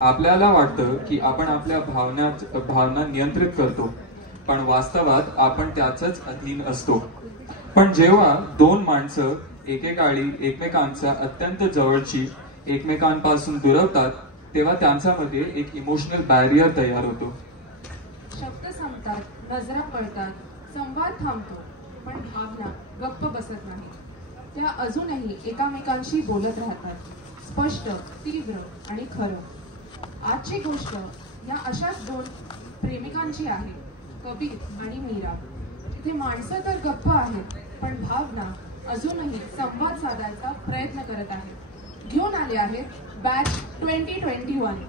आपल्याला वाटतं की आपण आपल्या भावना नियंत्रित करतो, पण वास्तवात आपण त्याचंच अधीन असतो. पण जेव्हा दोन माणसं एकेकाळी एकमेकांच्या अत्यंत जवळची एकमेकांपासून दुरावतात, तेव्हा त्यांच्यामध्ये एक इमोशनल बॅरियर तयार होतो. शब्द संपतात, नजरा पळतात, संवाद थांबतो, पण भावना गप्प बसत नाही. त्या अजूनही एकामेकांशी बोलत राहतात, स्पष्ट, तीव्र आणि खरं. आजची गोष्ट या अशाच दोन प्रेमिकांची आहे, कबीर आणि मीरा. इथे माणसं तर गप्प आहेत, पण भावना अजूनही संवाद साधायचा प्रयत्न करत आहेत. घेऊन आले आहेत बॅच 2021.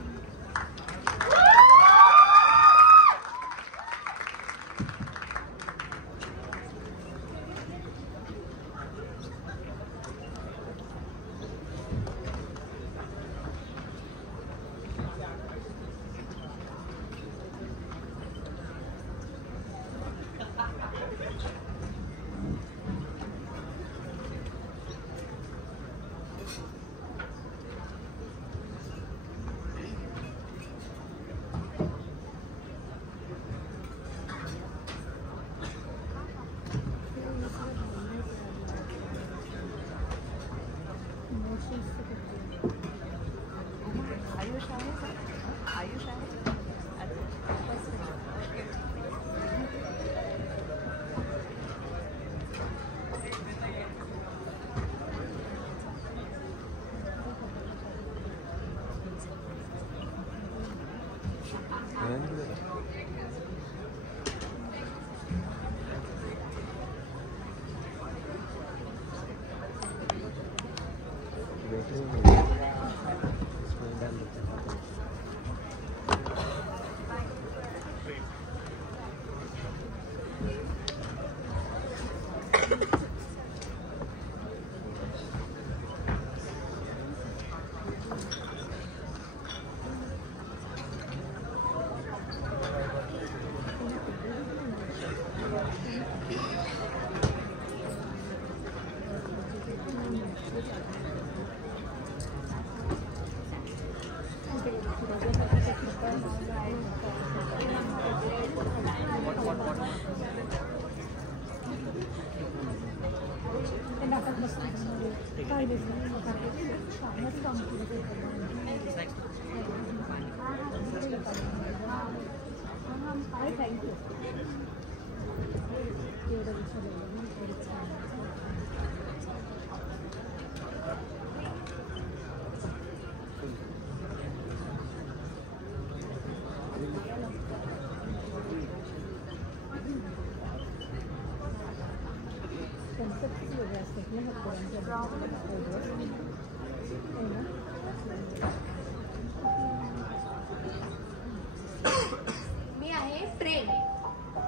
मी आहे प्रेम,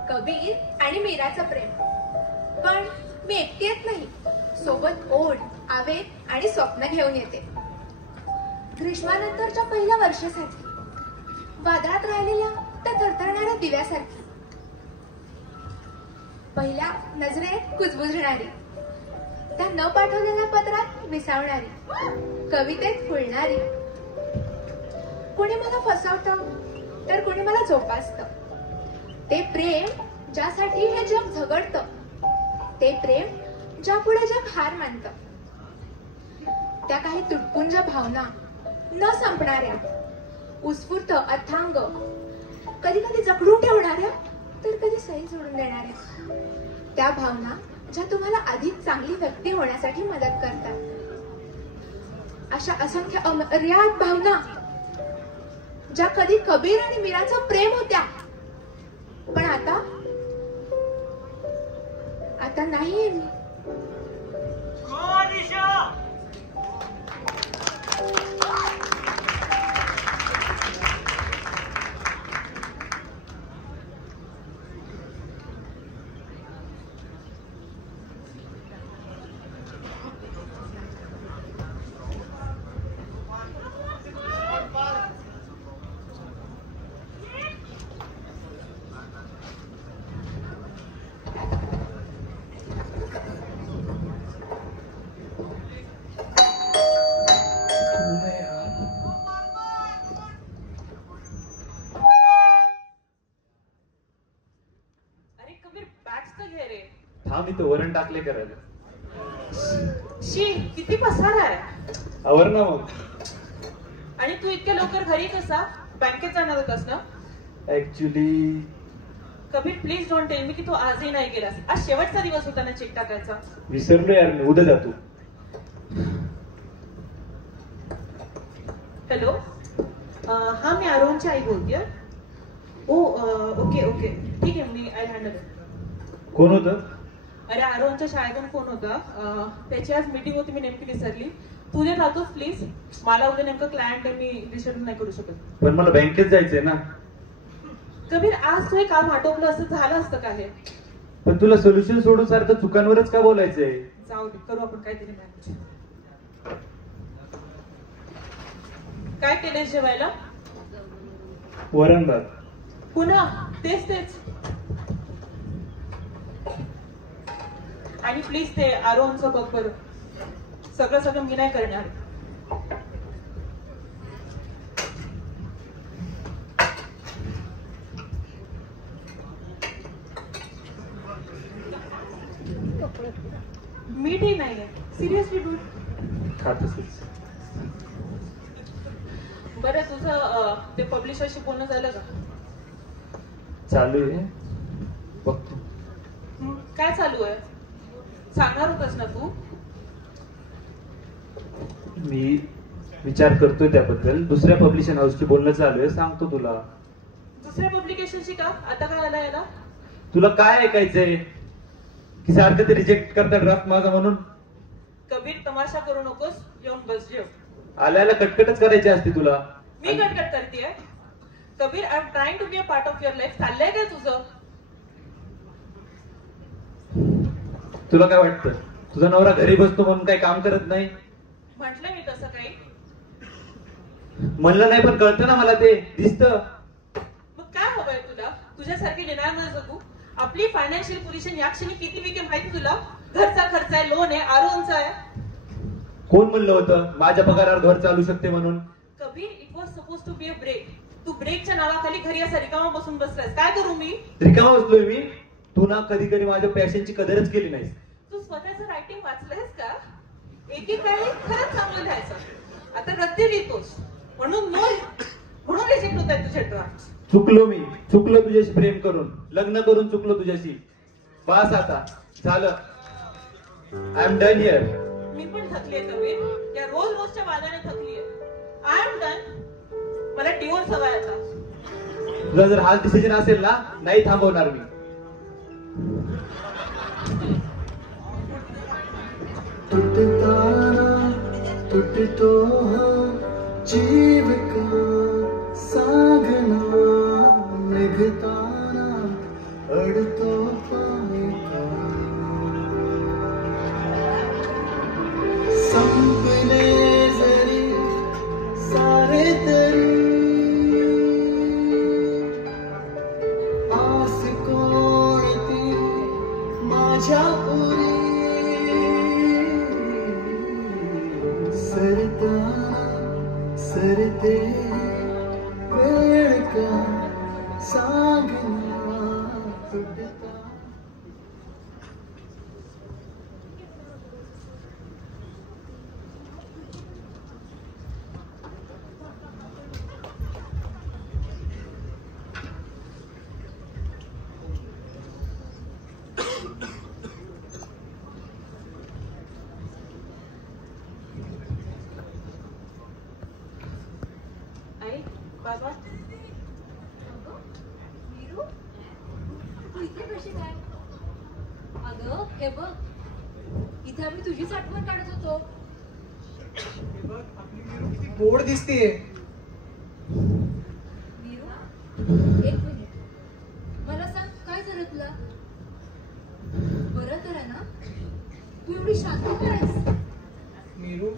कबीर आणि मीराचं प्रेम. पण मी एकटी येत नाही, सोबत ओढ, आवेग आणि स्वप्न घेऊन येते. ग्रीष्मानंतरच्या पहिल्या वर्षासाठी, वादळात राहिलेल्या त्या थरथरणाऱ्या दिव्यासारखी, पहिल्या नजरेत कुजबुजणारी, त्या न पाठवलेल्या पत्रात विसावणारी, कवितेत फुलणारी. कोणी मला फसवतं तर कोणी मला जोपासतं. ते प्रेम ज्यासाठी हे जग झगडतं, ते प्रेम ज्या पुढे जग हार मानतं. त्या काही तुटपुंज भावना, न संपणाऱ्या, उत्स्फूर्त अथांग, कधी कधी जखडून ठेवणाऱ्या तर कधी सही जोडून देणाऱ्या. त्या भावना ज्या तुम्हाला अधिक चांगली व्यक्ती होण्यासाठी मदत करतात. अशा असंख्य अमर्याद भावना ज्या कधी कबीर आणि मीराचं प्रेम होत्या, पण आता नाहीये मी. थांब इथं वरण टाकले करायला. शी किती पसारा आहे. आवर ना मग. आणि तू इतक्या लवकर घरी कसा? बँकेत जाणार होतास ना? Actually Kabir please don't tell me की तू आजही नाही गेलास. आज शेवटचा दिवस होता ना चेक टाकायचा. विसरलो यार मी. उद्या जातो. हॅलो, हा मी आरोहनची आई बोलतेय. ओके ओके ठीक आहे, मी आय हँडल. कोण होतं? अरे आरोहनच्या शाळेतून फोन होता. त्याची आज मीटिंग होती, मी नेमकी विसरली. तू उद्या जातोस प्लीज. मला उद्या नेमकं क्लायंट आहे, मी रिशेड्यूल नाही करू शकत. पण मला बँकेत जायचंय ना. कबीर आज तू हे काम आटोपलं असं झालं असतं का? हे पण तुला सोल्युशन सोडून सारखं चुकांवरच का बोलायचंय? जाऊ दे, करू आपण काहीतरी मॅनेज. काय केलंय जेवायला? वरण भात. पुन्हा तेच तेच. आणि प्लीज ते आरोहनचं बघ बरं. सगळं मी नाही करणार. मीठही नाहीये. Seriously dude. खातच. बरं तुझं ते पब्लिशरशी बोलणं झालं का? चालू आहे, बघतो. काय चालू आहे? सांगणार होतास ना तू? मी विचार करतोय त्याबद्दल. दुसऱ्या पब्लिशन हाऊसची बोलणं चालू आहे, सांगतो तुला. दुसऱ्या पब्लिकेशनची का? आता काय आला याला? तुला काय ऐकायचंय? की सारखं ते रिजेक्ट करता ड्राफ्ट माझा म्हणून? कबीर तमाशा करू नकोस. येऊन बस जेव. आल्याला कटकटच करायची असते तुला. मी कटकट करतेय? Kabir I am trying to be a part of your life. चाललंय काय तुझं? तुला काय वाटतं तुझा नवरा घरी बसतो म्हणून काही काम करत नाही? म्हटलं मी तसं काही? म्हणलं नाही, पण कळतं ना मला, ते दिसतं. मग काय हवंय तुला? तुझ्यासारखी डिनायर मध्ये जगू? आपली फायनान्शियल पोझिशन या क्षणी किती वीक आहे माहिती तुला? घरचा खर्च आहे, लोन आहे, आरोहनचा आहे. कोण म्हणलं होतं माझ्या पगारावर घर चालू शकते म्हणून? Kabir it was suppose to be a break. तू ब्रेकच्या नावाखाली घरी असा रिकामा बसून बसलायस. काय करू मी? रिकामा बसलोय मी? तू ना कधी कधी माझ्या पॅशनची कदरच केली नाहीस. तू स्वतःचं रायटिंग वाचलंयस का? एकेकाळी खरंच चांगलं लिहायचं. आता रद्दी लिहितोस म्हणून रिजेक्ट होत आहेत तुझे ड्राफ्ट. चुकलो तुझ्याशी प्रेम करून, लग्न करून चुकलो तुझ्याशी. बस आता झालं. I am done here. मी पण थकलीये कबीर. या रोजच्या वादाने थकलीये. I am done. मला डिवोर्स हवाय आता. तुझा जर हाच डिसिजन असेल ना, नाही थांबवणार मी. टूटतो जीव का सागना, निघताना अडतो पाय का. संपले जरी सारे तरी आस कोणती माझ्या पुरी. सरते वेळ का सांगना तुटता. बाबा मीरू, तू इथे कशी काय? अगं हे बघ, इथे आम्ही तुझीच आठवण काढत होतो. गोड दिसतीये. मीरू, एक मिनिट, मला सांग काय झालं तुला? बरं तर आहे ना? तू एवढी शांत आहेस? मीरू,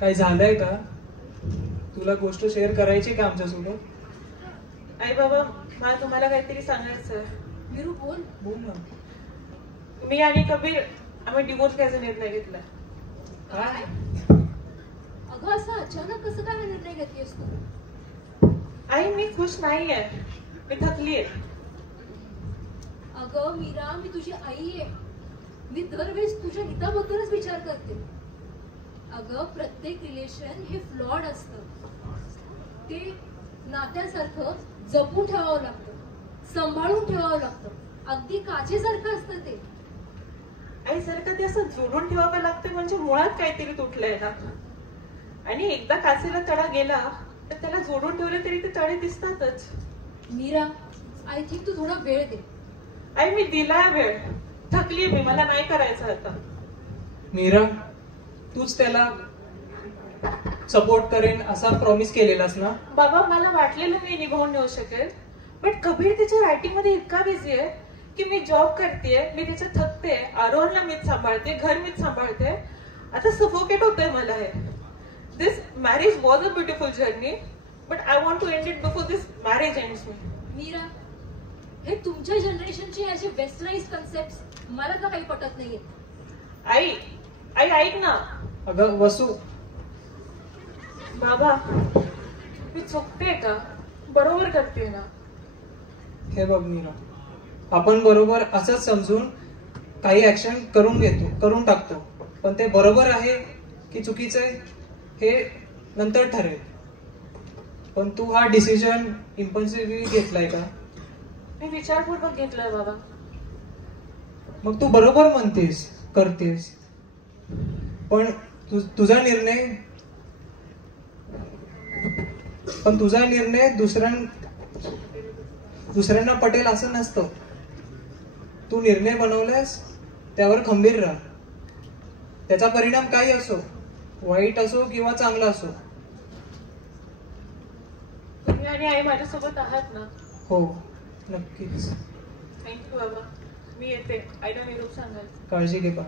काय झालंय का? तुला गोष्ट शेअर करायची का आमच्यासोबत? आई बाबा मला तुम्हाला काहीतरी सांगायचं. मीरू बोल. बोल ना. मी आणि कबीर आम्ही डिवोर्स घ्यायचा निर्णय घेतला. काय? अगं असं अचानक कसं काय निर्णय घेतलीस तू? आई मी खुश नाहीये. मी थकलीये. अगं मीरा, मी तुझी आई आहे. मी दरवेळेस तुझ्या हिताबद्दलच विचार करते. अगं प्रत्येक रिलेशन हे फ्लॉड असतं. ते नात्यासारखं जपून ठेवावं लागतं, सांभाळून ठेवावं लागतं. अगदी काचेसारखं असतं ते. आईसारखं ते असं जोडून ठेवावं लागतं म्हणजे मुळात काहीतरी तुटलंय ना. आणि एकदा काचेला तडा गेला तर त्याला जोडून ठेवलं तरी ते तडे दिसतातच. मीरा, आय थिंक तू थोडा वेळ दे. आई मी दिलाय वेळ. थकली मी, मला नाही करायचं आता. मीरा, तूच त्याला सपोर्ट करेन असा प्रॉमिस केलेलास ना. बाबा मला वाटलेलं मी निभावून नेऊ शकेल, बट कबीर त्याच्या रायटिंग मध्ये इतका बिझी आहे की मी जॉब करतेय, मी त्याच्या थकते, आरोहला मीच सांभाळते, घर मीच सांभाळते. आता सफोकेट होतंय मला हे. This marriage was a beautiful journey, but I want to end it before this marriage ends me. Meera, हे तुमच्या जनरेशनचे असे वेस्टर्नाइज कन्सेप्ट मला तर काही पटत नाहीये. आई आई ऐक ना. अगं वसू, बाबा मी चुकते का? बरोबर करते ना. हे बघ मीरा, आपण बरोबर असंच समजून काही ऍक्शन करून टाकतो, पण ते बरोबर आहे की चुकीचं आहे हे नंतर ठरेल. पण तू हा डिसिजन इम्पल्सिव्हली घेतलाय का? मी विचारपूर्वक घेतलंय बाबा. मग तू बरोबर म्हणतेस, करतेस, पण तुझा निर्णय दुसऱ्यांना पटेल असं नसतं. तू निर्णय बनवलास त्यावर खंबीर राहा. त्याचा परिणाम काही असो, वाईट असो किंवा चांगला असो. तुम्ही आणि आई माझ्यासोबत आहात ना? हो, नक्कीच. थँक्यू बाबा. मी येते. आईला निरोप सांगायचं. काळजी घे बा.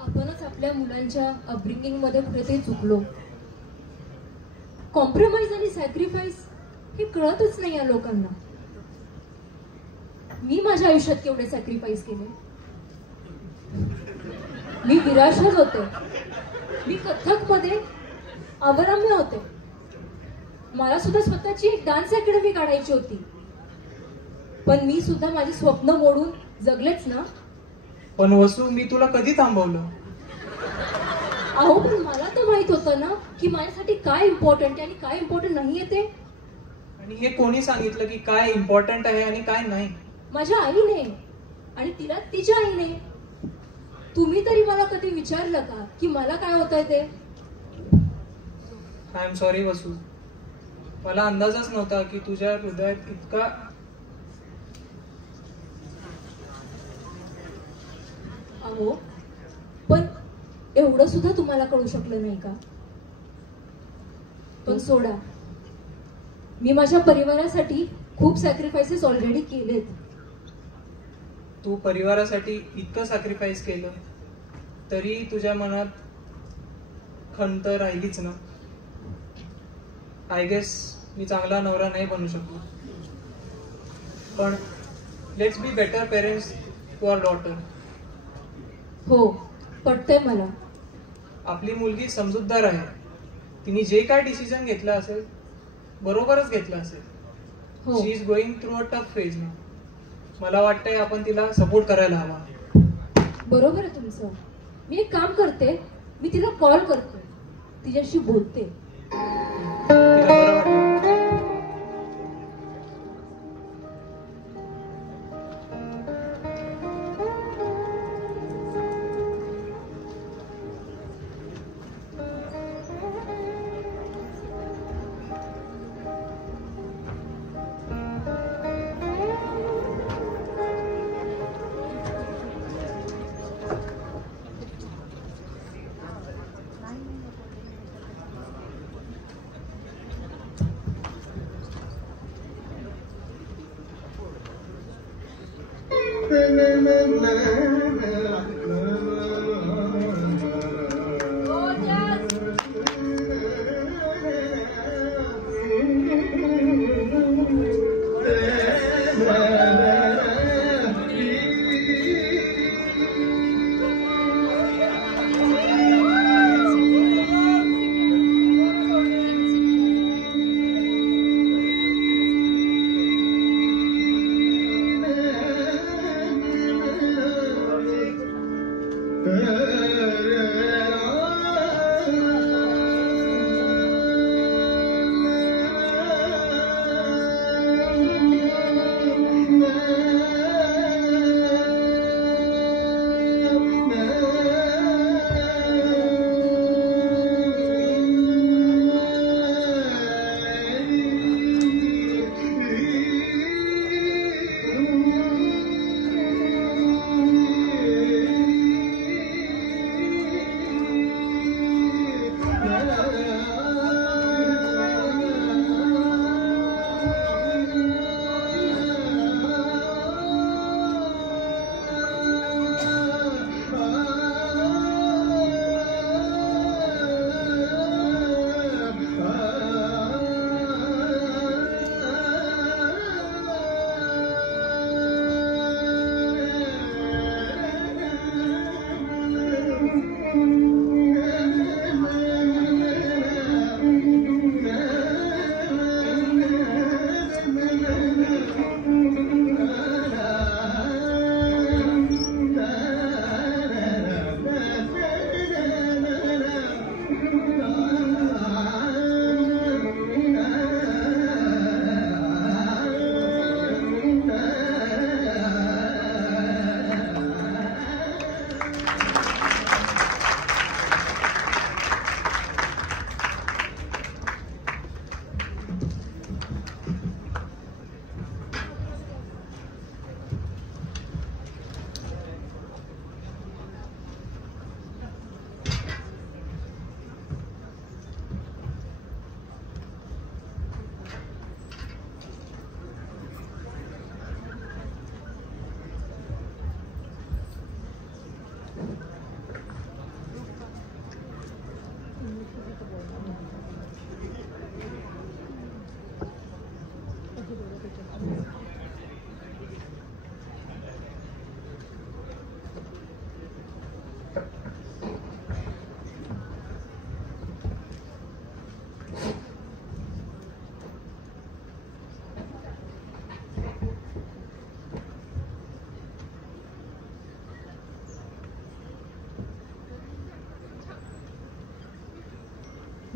आपणच आपल्या मुलांच्या अपब्रिंगिंग मध्ये कुठेतरी चुकलो. कॉम्प्रोमाइज आणि सॅक्रिफाईस हे कळतच नाही या लोकांना. मी माझ्या आयुष्यात केवढे सॅक्रिफाईस केले. मी विराशात होते, मी कथक मध्ये अवरम्य होते. मला सुद्धा स्वतःची एक डान्स अकॅडमी काढायची होती, पण मी सुद्धा माझी स्वप्न मोडून जगलेच ना. पण वसू, मी तुला कधी थांबवलं? अहो, पण मला तर माहित होतं ना की माझ्यासाठी काय इम्पॉर्टंट आहे आणि काय इम्पॉर्टंट नाहीये ते. आणि हे कोणी सांगितलं की काय इम्पॉर्टंट आहे आणि काय नाही? माझ्या आईने, आणि तिला तिच्या आईने. तुम्ही तरी मला कधी विचारलं का की मला काय होतंय ते? आय एम सॉरी वसू, मला अंदाजच नव्हता की तुझ्या हृदयात इतका. अहो, पण एवढं सुद्धा तुम्हाला कळू शकलं नाही का? पण सोडा, मी माझ्या परिवारासाठी खूप सॅक्रिफायसेस ऑलरेडी केलेत. तू परिवारासाठी इतकं सॅक्रिफाईस केलं तरी तुझ्या मनात खंत राहिलीच ना. आय गेस मी चांगला नवरा नाही बनू शकलो, पण let's be better parents to our daughter. हो, पटतंय मला. आपली मुलगी समजूतदार आहे. तिने जे काय डिसिजन घेतलं असेल बरोबरच घेतलं असेल. हो, she is going through a tough phase. मला वाटतंय आपण तिला सपोर्ट करायला हवा. बरोबर आहे तुमचं. मी एक काम करते, मी तिला कॉल करते, तिच्याशी बोलते. तिला बरं वाटेल.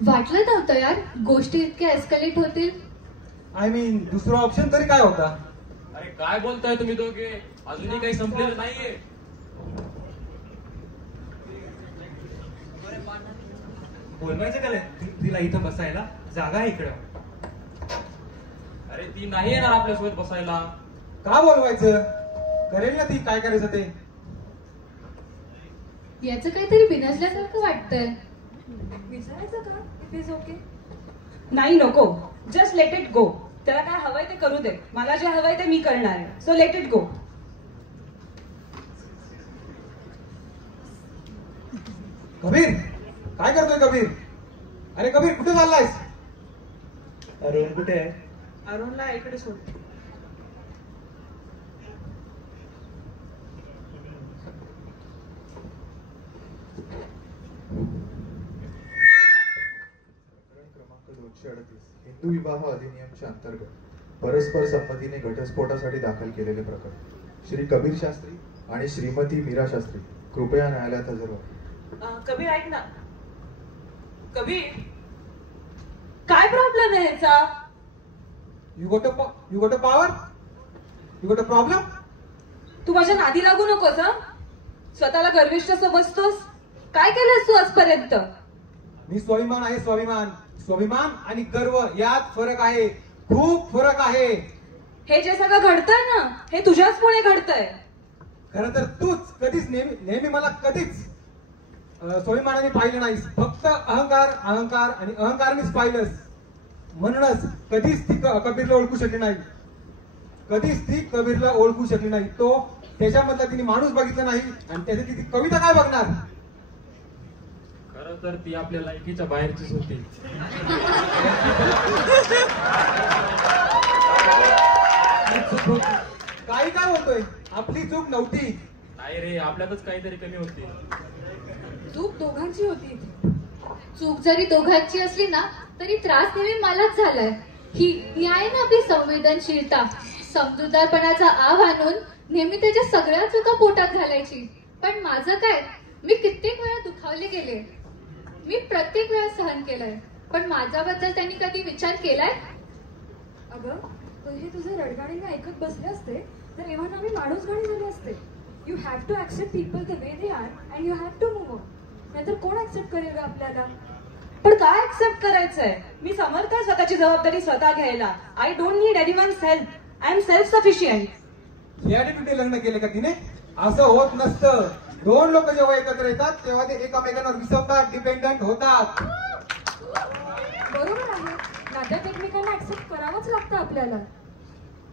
वाटलं नव्हतं यार गोष्टी इतक्या एस्कलेट होतील. आय मीन दुसरा ऑप्शन तरी काय होता? अरे काय बोलताय तुम्ही दोघे? अजूनही काही संपलेलं नाहीये. बोलवायचं का तिला इथं बसायला? जागा आहे इकडं. अरे ती नाही येणार आपल्यासोबत बसायला. का बोलवायचं? करेल ना ती काय करायचं ते. याचं काहीतरी बिनसल्यासारखं वाटतंय. विचारायचं का इट इज ओके? नाही नको. Just let it go. त्याला काय हवंय ते करू दे. मला जे हवंय ते मी करणार आहे. So let it go. Kabir काय करतोय कबीर? अरे कबीर कुठे चाललायस? अरुण कुठे आहे? अरुणला इकडे सोड. क्रमांक 238 हिंदू विवाह अधिनियमच्या अंतर्गत परस्पर संमतीने घटस्फोटासाठी दाखल केलेले प्रकरण. श्री कबीर शास्त्री आणि श्रीमती मीरा शास्त्री कृपया न्यायालयात हजर व्हा. कबीर ऐक ना. कबीर काय प्रॉब्लेम आहे ह्याचा? You got a power? You got a problem? तू माझ्या नादी लागू नकोस. स्वतःला गर्विष्ठ समजतोस. काय केलंस तू आजपर्यंत? मी स्वाभिमान आहे. स्वाभिमान स्वाभिमान आणि गर्व यात फरक आहे. खूप फरक आहे. हे जे सगळं घडतंय ना हे तुझ्याच पुढे घडतंय. खरं तर तूच कधीच नेहमी मला कधीच स्वाभिमानाने पाहिलं नाहीस. फक्त अहंकार अहंकार आणि अहंकारानेच पाहिलंस. म्हणूनच कधीच ती कबीरला ओळखू शकली नाही. कधीच ती कबीरला ओळखू शकली नाही. तो त्याच्यामधला तिने माणूस बघितला नाही आणि त्याची ती कविता काय बघणार? खरं तर ती आपल्या लायकीच्या बाहेरचीच होती. काही काय बोलतोय? आपली चूक नव्हती. नाही रे आपल्यातच काहीतरी कमी होती. चूक दोघांची होती. चूक जरी दोघांची असली ना तरी त्रास नेहमी मलाच झालाय. ही आहे ना आपली संवेदनशीलता. समजूतदारपणाचा आव आणून नेहमी त्याच्या सगळ्या चुका पोटात घालायची. पण माझं काय? मी कित्येक वेळा दुखावले गेले. मी प्रत्येक वेळा सहन केलंय. पण माझ्याबद्दल त्यांनी कधी विचार केलाय? अगं पण हे तुझे रडगाणीला ऐकत बसले असते तर एव्हा आम्ही माणूस गाणी झाले असते. You have to accept people the way they are and you have to move on. नाहीतर कोण ऍक्सेप्ट करेल ग आपल्याला? पण काय ऍक्सेप्ट करायचंय? मी समर्थ आहे स्वतःची जबाबदारी स्वतः घ्यायला. I don't need anyone's help. I am self sufficient. या ॲटिट्यूडने लग्न केले का तिने? असं होत नसतं. दोन लोक जेव्हा एकत्र येतात तेव्हा ते एकमेकांवर विसरतात, डिपेंडंट होतात. बरोबर आहे. नात्यात एकमेकांना ऍक्सेप्ट करावंच लागतं आपल्याला.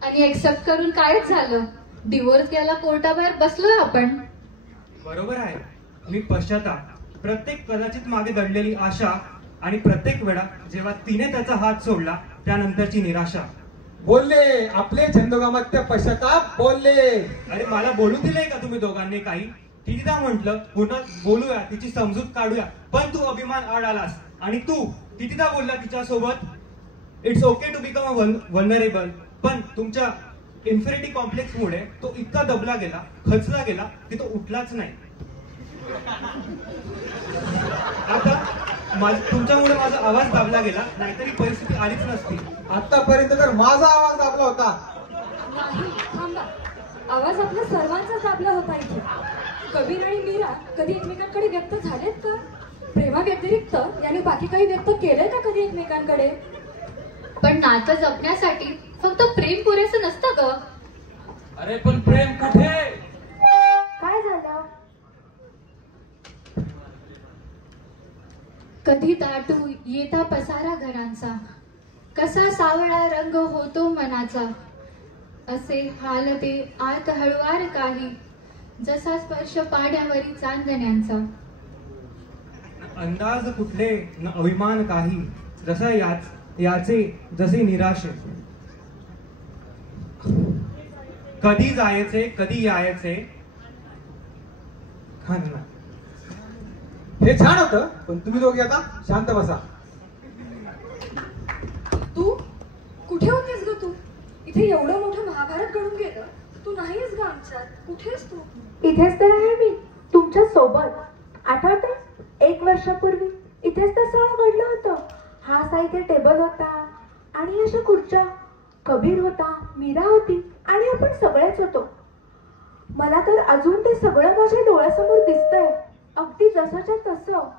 आणि एक्सेप्ट करून कायच झालं? डिवोर्स घ्यायला कोर्टाबाहेर बसलोय आपण. बरोबर आहे. मी पश्चाताप, प्रत्येक कदाचित मागे दडलेली आशा आणि प्रत्येक वेळा जेव्हा तिने त्याचा हात सोडला त्यानंतरची निराशा. बोलले आपले छंदोगामात्य पश्चाताप बोलले. अरे मला बोलू दिलंय का तुम्ही दोघांनी काही? तिला म्हटलं पुन्हा बोलूया, तिची समजूत काढूया, पण तू अभिमान आड आलास. आणि तू कितीदा बोलला तिच्यासोबत it's okay to become a vulnerable. पण तुमच्या इन्फिनिटी कॉम्प्लेक्स मुळे तो इतका दबला गेला, खचला गेला की तो उठलाच नाही. आता तुमच्यामुळे माझा आवाज दाबला गेला, नाहीतरी परिस्थिती आलीच नसती. आतापर्यंत तर माझा आवाज दाबला होता. नाही थांबा. आवाज आपल्या सर्वांचाच दाबला होता इथे. कबीर आणि मीरा कधी एकमेकांकडे व्यक्त झालेत का? प्रेमा व्यतिरिक्त याने बाकी काही व्यक्त केलंय का कधी एकमेकांकडे? पण नातं जपण्यासाठी फक्त प्रेम पुरेसं नसतं ग. अरे पण प्रेम कुठे? काय झालं? कधी दाटू येता पसारा घरांचा, कसा सावळा रंग होतो मनाचा. असे हालते आत हळुवार काही, जसा स्पर्श पाड्यावरी चांदण्यांचा. अंदाज कुठले न अभिमान काही, जसा याचे जसे निराशे. कधी जायचे कधी यायचे. हे छान होतं, पण तुम्ही दोघे आता शांत बसा. तू कुठे होतीस ग? तू इथे एवढं मोठं महाभारत घडून गेलं, तू नाहीस ग आमच्यात. कुठेस तू? इथेच तर आहे मी तुमच्या सोबत. आठवते 1 वर्षापूर्वी इथेच तर सगळं घडलं होतं. हा असा इथे टेबल होता आणि अशा खुर्च्या. कबीर होता, मीरा होती आणि आपण सगळेच होतो. मला तर अजून ते सगळं माझ्या डोळ्यासमोर दिसतंय, अगदी जसंच्या तसं.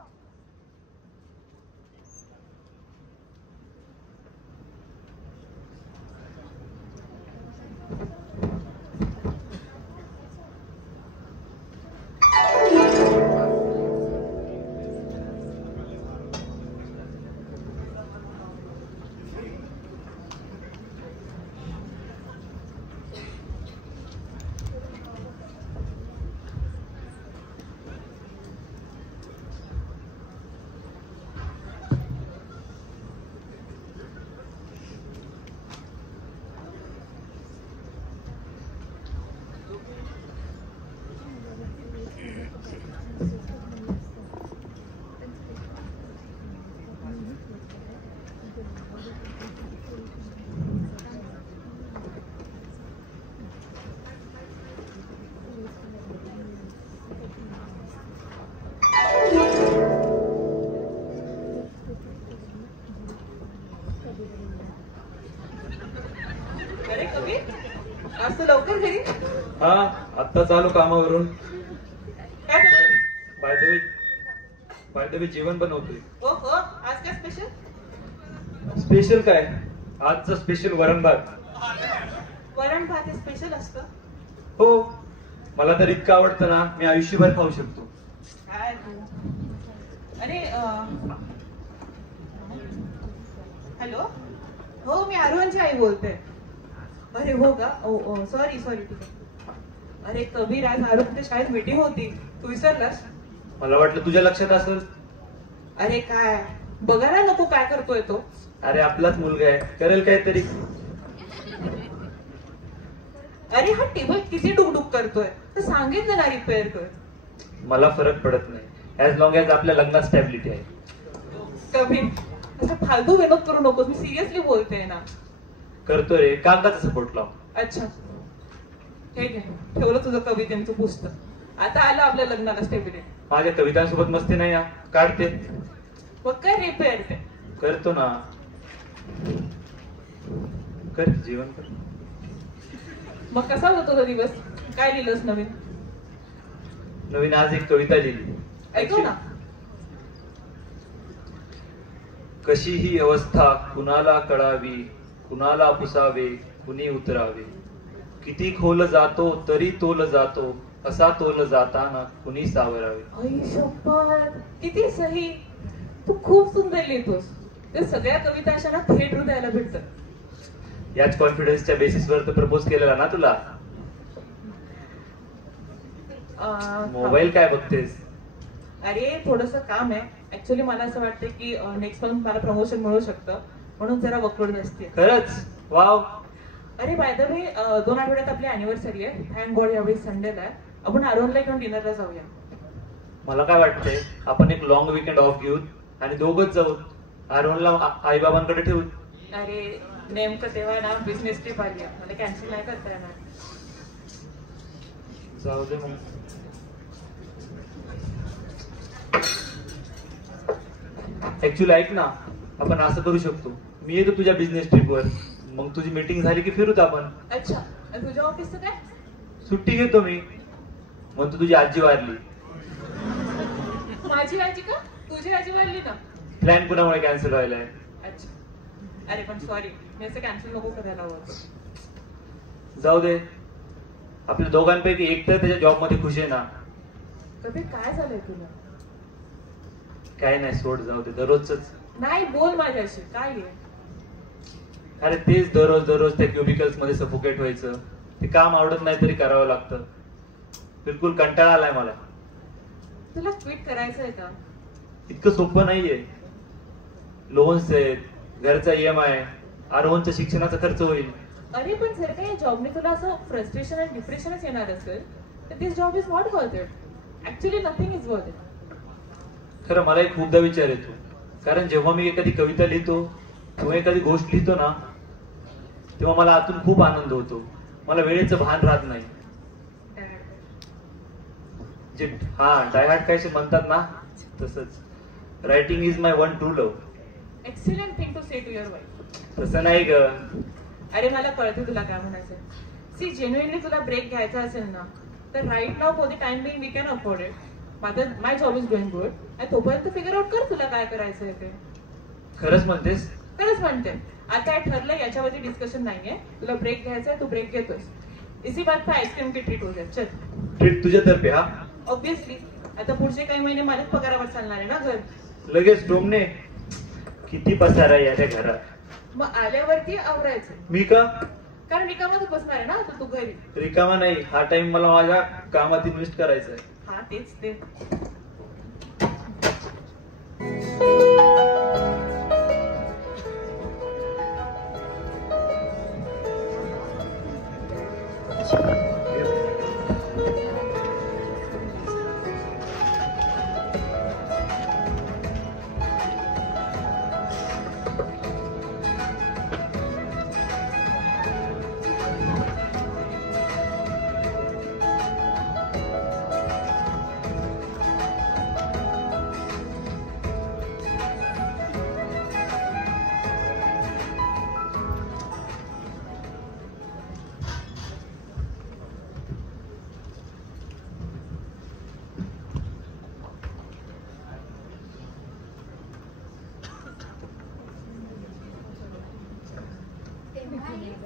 अरे कबीर, आज तू लवकर घरी? हा, आत्ता चालू कामावरून. काय करतोय? बाय द वे जेवण बनवतोय. हो हो, आज काय स्पेशल? स्पेशल काय? आजचं स्पेशल वरण भात. वरण भात हे स्पेशल असतं? हो, मला तर इतकं आवडतं ना, मी आयुष्यभर खाऊ शकतो. काय तू? अरे हॅलो, हो मी आरोहनची आई बोलते. अरे हो का? सॉरी ठीक आहे. अरे कबीर, आज आरोहनच्या शाळेत मीटिंग होती, तू विसरलास? मला वाटलं तुझ्या लक्षात असेल. अरे काय बघायला नको काय करतोय तो. अरे आपलाच मुलगा आहे, करेल काहीतरी. अरे हा टेबल किती डुकडुक करतोय, तर सांगितलं ना रिपेअर कर. मला फरक पडत नाही, ऍज लॉंग एज आपल्या लग्नात स्टॅबिलिटी आहे. कबीर, असं फालतू विनोद करू नकोस, मी सिरियसली बोलते ना. करतो रे, कागदाचा सपोर्ट लाव. अच्छा, हे घे, ठेवलं तुझं कवितेचं पुस्तक. आता आलं आपल्या लग्नाला स्टेबिलिटी. माझ्या कवितांसोबत मस्ती नाही, काढते. मग काय रिपेअर ते करतो ना. कर, जेवण कर. मग कसा होता तुझा दिवस? काय लिहिलंस नवीन? नवीन आज एक कविता लिहिली, ऐकू ना. कशी ही अवस्था कुणाला कळावी, कुणाला पुसावे, कुणी उतरावे. किती खोल जातो तरी तोल जातो, असा तोल जाताना कुणी सावरावे. आई शपथ, किती सही. तू खूप सुंदर लिहितोस. ते सगळ्या कविता अशा ना थेट हृदयाला भेटतात. याच कॉन्फिडन्सच्या बेसिसवर तर प्रपोज केलेला ना तुला. मोबाईल काय बघतेस? अरे थोडस काम आहे. ऍक्च्युअली मला असं वाटतं की नेक्स्ट मंथ मला प्रमोशन मिळू शकतं, म्हणून जरा वर्कलोड नसते. खरंच? वाव. अरे बाय द वे, 2 आठवड्यात आपली अॅनिव्हर्सरी आहे. थँक गॉड यावेळी संडेला आहे. आपण आरोनला घेऊन डिनरला जाऊया. मला काय वाटतंय, आपण एक लॉंग वीकेंड ऑफ घेऊ आणि दोघच जाऊ. आरोनला आईबाबांकडे ठेवू. अरे नेमकं तेव्हा ना बिझनेस ट्रिप आली आहे, मला कॅन्सल नाही करता येणार. जाऊ दे मग. ऍक्च्युअली ऐक ना, आपण असं करू शकतो, मी येतो तुझ्या बिझनेस ट्रिपवर, मग तुझी मीटिंग झाली की फिरूत आपण. अच्छा, आणि तुझ्या ऑफिसचं काय? सुट्टी घेतो मी. म्हणतो तुझी आजी वारली. माझी आजी का? तुझी आजी वारली ना. प्लॅन कुणामुळे कॅन्सल व्हायलाय. अच्छा, अरे पण सॉरी, मी असं कॅन्सल नको करायला हवं. जाऊ दे, आपल्या दोघांपैकी एक तर त्याच्या जॉब मध्ये खुश आहे ना. कधी काय झालंय तुला? काय नाही, सोड, जाऊ दे. दररोजच नाही, बोल माझ्याशी, काय आहे? अरे तेच दररोज त्या क्युबिकल्स मध्ये सफोकेट व्हायचं. ते काम आवडत नाही तरी करावं लागतं. बिलकुल कंटाळा आलाय मला. तुला ट्विट करायचंय का? इतकं सोपं नाहीये. लोन्स आहेत, घरचा EMI, आरोहनच्या शिक्षणाचा खर्च होईल. अरे पण जर काही जॉबने तुला असं फ्रस्ट्रेशन आणि डिप्रेशनच येणार असेल तर this job is not worth it. Actually nothing is worth it. खरं मला एक खूपदा विचार येतो, कारण जेव्हा मी एखादी कविता लिहितो किंवा एखादी गोष्ट लिहितो ना, तेव्हा मला आतून खूप आनंद होतो. मला वेळेचं भान राहत नाही. जे डायहार्ड काय म्हणतात ना, तसंच. Writing is my one true love. Excellent thing to say to your wife. तसं नाही ग. अरे मला कळते तुला काय म्हणायचं. सी जेन्युइनली तुला ब्रेक घ्यायचा असेल ना तर right now for the time being we can afford it. My job is going good. आणि तोपर्यंत फिगर आउट कर तुला काय करायचंय ते. खरंच म्हणतेस? खरंच म्हणते. आता काय ठरलं याच्यावरती डिस्कशन नाहीये. तुला ब्रेक घ्यायचा तू ब्रेक घेतोस. इसी बात पर आईस्क्रीम की ट्रीट हो जाए. चल. ट्रीट तुझ्यातर्फे? हा ऑब्विसली. आता पुढचे काही महिने माझ्याच पगारावर चालणार आहे ना घर. लगेच टोमणे. किती पसारा आहे या घरात. मग आल्यावरती आवरायचं. मी का? कारण रिकामाच बसणार आहे ना आता तू घरी. रिकामा नाही. हा टाइम मला माझ्या कामात इन्व्हेस्ट करायचा आहे. हा तेच ते.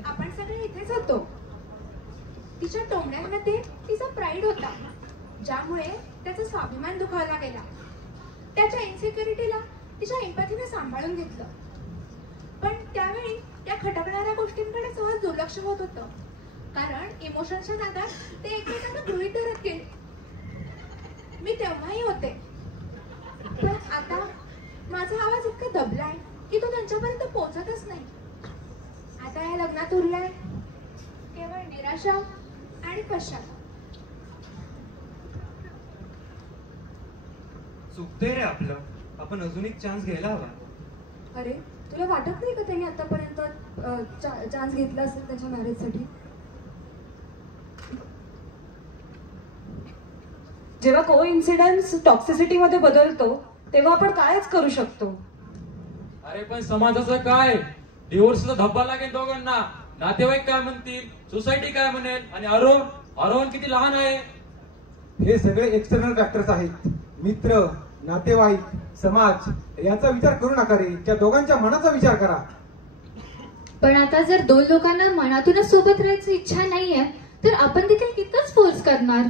आपण सगळे इथेच होतो. तिच्या टोमण्यांमध्ये तिचा प्राईड होता ज्यामुळे त्याचा स्वाभिमान दुखावला गेला. त्याच्या इन्सिक्युरिटीला तिच्या एम्पॅथीने सांभाळून घेतलं. पण त्यावेळी त्या खटकणाऱ्या गोष्टींकडे सहज दुर्लक्ष होत होतं कारण इमोशनच्या नादात ते एकमेकांना गृहीत धरत गेले. मी तेव्हाही होते. पण आता माझा आवाज इतका दबलाय की तो त्यांच्यापर्यंत पोहोचतच नाही. आता या लग्नात उरलाय केवळ निराशा आणि पश्चाताप. चुकते रे आपलं. आपण अजून एक चान्स घ्यायला हवा. अरे तुला वाटत नाही का त्यांनी आतापर्यंत चान्स घेतला असेल त्याच्या मॅरेजसाठी? जेव्हा को इन्सिडन्स टॉक्सिसिटी मध्ये बदलतो तेव्हा आपण कायच करू शकतो. अरे पण समाजाचं काय? डिवोर्सचा धब्बा लागेल दोघांना. नातेवाईक काय म्हणतील, सोसायटी काय म्हणेल, आणि आरोहन किती लहान आहे. हे सगळे एक्सटर्नल फॅक्टर्स आहेत. मित्र, नातेवाईक, समाज याचा विचार करू नका रे. त्या दोघांच्या मनाचा विचार करा. पण आता जर दोन लोकांना मनातूनच सोबत राहायची इच्छा नाहीये तर आपण देखील कितकंच फोर्स करणार.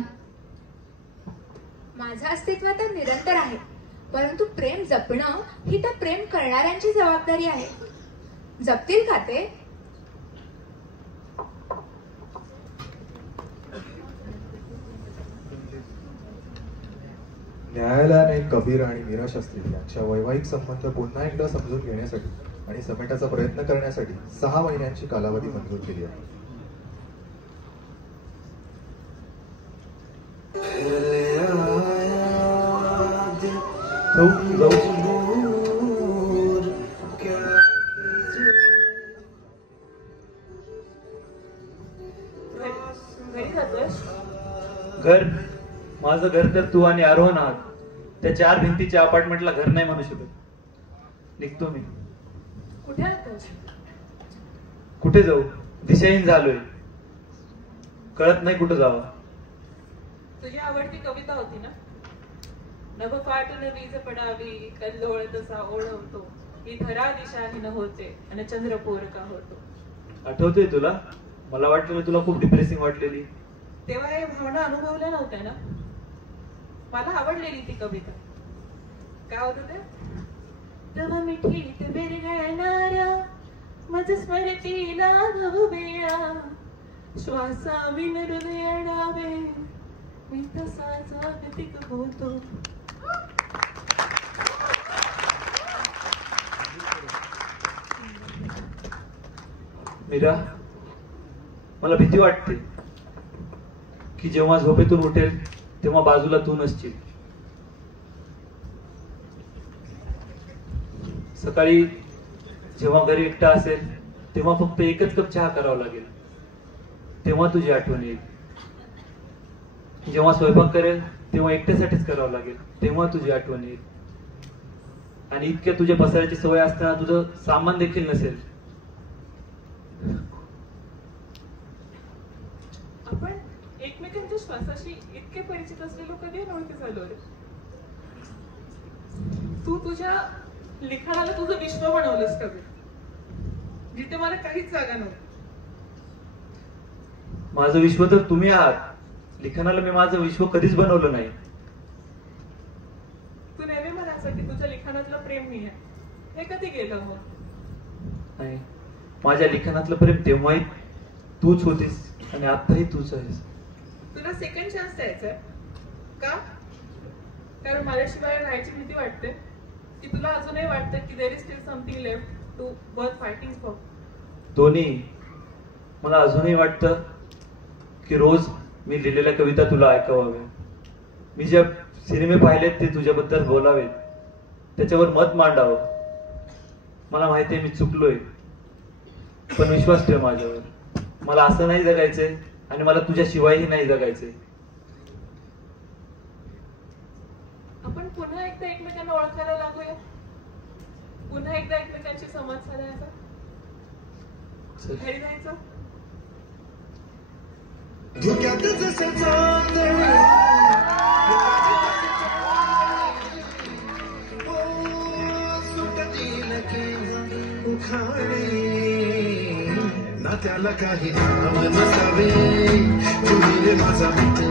माझं अस्तित्व तर निरंतर आहे परंतु प्रेम जपणं ही तर प्रेम करणाऱ्यांची जबाबदारी आहे. जपतील का ते? न्यायालयाने कबीर आणि मीरा शास्त्री यांच्या वैवाहिक संबंध पुन्हा एकदा समजून घेण्यासाठी आणि समेटाचा प्रयत्न करण्यासाठी 6 महिन्यांची कालावधी मंजूर केली आहे. घर माझं घर तर तू आणि आरोहन आहात. त्या 4 भिंतीच्या अपार्टमेंटला घर नाही म्हणू शकत. निघतो मी. कुठे आहात? कुठे जाऊ? दिशाहीन झालोय. कळत नाही कुठं जावं. तुझी आवडती कविता होती ना, नभ फाटून वीज पडावी कल्लोळ तसा ओढवतो ही धरा दिशाहीन होते आणि चंद्र पोरका होतो. आठवतोय तुला? मला वाटलेलं तुला खूप डिप्रेसिंग वाटलेली. तेव्हा हे भावना अनुभवल्या नव्हत्या ना. मला आवडलेली ती कविता. काय होत ते? तव मिठीत विरघळणाऱ्या मज स्मृतीला गहुबेळा श्वासाविन हृदय डावे मी तसा जागतिक होतो. मीरा, मला भीती वाटते की जेव्हा झोपेतून उठेल तेव्हा बाजूला तू नसशील. सकाळी जेव्हा घरी एकटा असेल तेव्हा फक्त एकच कप चहा करावा लागेल, तेव्हा तुझी आठवण येईल. जेव्हा स्वयंपाक करेल तेव्हा एकट्यासाठीच करावं लागेल, तेव्हा तुझी आठवण येईल. आणि इतक्या तुझ्या पसाऱ्याची सवय असताना तुझं सामान देखील नसेल. आपण एकमेकांच्या श्वासाशी इतके परिचित असलेलो कधी नव्हते झालो रे. तू तुझ्या लिखाणाला तुझं विश्व बनवलंस कबीर, जिथे मला काहीच जागा नव्हती. माझं विश्व तर तुम्ही आहात. लिखाणाला मी माझं विश्व कधीच बनवलं नाही. तू नेहमी म्हणायचं की तुझ्या लिखाणातलं प्रेम मी आहे. हे कधी गेलं मग? नाही, माझ्या लिखाणातलं प्रेम तेव्हाही तूच होतीस आणि आताही तूच आहेस. तुला सेकंड चान्स द्यायचा का? कारण माझ्याशिवाय राहायची भीती वाटते की तुला अजूनही वाटतं की there is still something left to worth fighting for. दोन्ही. मला अजूनही वाटतं की रोज मी लिहिलेल्या कविता तुला ऐकाव्या. मी ज्या सिनेमे पाहिलेत ते तुझ्याबद्दल बोलावेत, त्याच्यावर मत मांडावं. मला माहिती आहे मी चुकलोय, पण विश्वास ठेव माझ्यावर. मला असं नाही जगायचंय आणि मला तुझ्याशिवायही नाही जगायचंय. आपण पुन्हा एकदा एकमेकांना ओळखायला लागूया. पुन्हा एकदा एकमेकांशी संवाद साधायचा. घरी जायचं. ना त्याला काही नाव नसावे, तुम्ही रे माझा मित्र.